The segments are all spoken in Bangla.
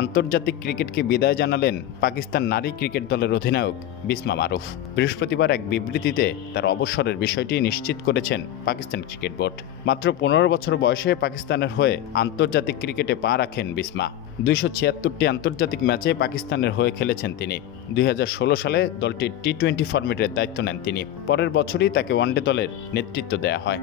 আন্তর্জাতিক ক্রিকেটকে বিদায় জানালেন পাকিস্তান নারী ক্রিকেট দলের অধিনায়ক বিসমা মারুফ। বৃহস্পতিবার এক বিবৃতিতে তার অবসরের বিষয়টি নিশ্চিত করেছেন পাকিস্তান ক্রিকেট বোর্ড। মাত্র ১৫ বছর বয়সে পাকিস্তানের হয়ে আন্তর্জাতিক ক্রিকেটে পা রাখেন বিসমা। ২৭৬টি আন্তর্জাতিক ম্যাচে পাকিস্তানের হয়ে খেলেছেন তিনি। ২০১৬ সালে দলটির টি-20 ফরম্যাটের দায়িত্ব নেন তিনি। পরের বছরই তাকে ওয়ানডে দলের নেতৃত্ব দেয়া হয়।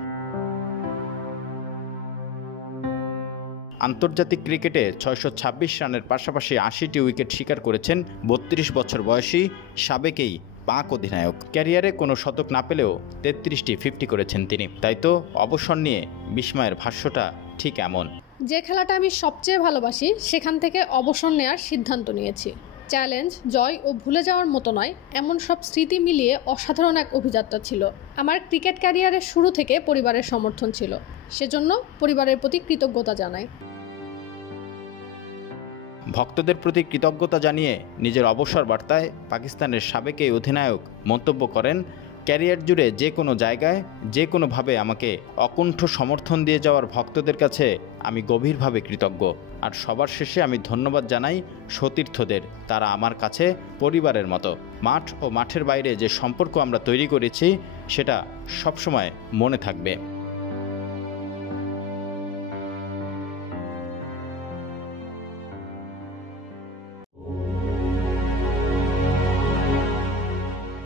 আন্তর্জাতিক ক্রিকেটে ৬২৬ রানের পাশাপাশি ৮০টি উইকেট শিকার করেছেন ৩২ বছর বয়সী সাবেক এই পাক অধিনায়ক। ক্যারিয়ারে কোনো শতক না পেলেও ৩৩টি 50 করেছেন তিনি। তাই তো অবসর নিয়ে বিস্ময়ের ভাষ্যটা ঠিক এমন। যে খেলাটা আমি সবচেয়ে ভালোবাসি সেখান থেকে অবসর নেওয়ার সিদ্ধান্ত নিয়েছি। চ্যালেঞ্জ, জয় ও ভুলে যাওয়ার মতো নয়, এমন সব স্মৃতি মিলিয়ে অসাধারণ এক অভিযাত্রা ছিল। আমার ক্রিকেট ক্যারিয়ারের শুরু থেকে পরিবারের সমর্থন ছিল, সেজন্য পরিবারের প্রতি কৃতজ্ঞতা জানাই। ভক্তদের প্রতি কৃতজ্ঞতা জানিয়ে নিজের অবসর বার্তায় পাকিস্তানের সাবেক এই অধিনায়ক মন্তব্য করেন, ক্যারিয়ার জুড়ে যে কোনো জায়গায় যে কোনোভাবে আমাকে অকুণ্ঠ সমর্থন দিয়ে যাওয়ার ভক্তদের কাছে আমি গভীরভাবে কৃতজ্ঞ। আর সবার শেষে আমি ধন্যবাদ জানাই সতীর্থদের, তারা আমার কাছে পরিবারের মতো। মাঠ ও মাঠের বাইরে যে সম্পর্ক আমরা তৈরি করেছি সেটা সবসময় মনে থাকবে।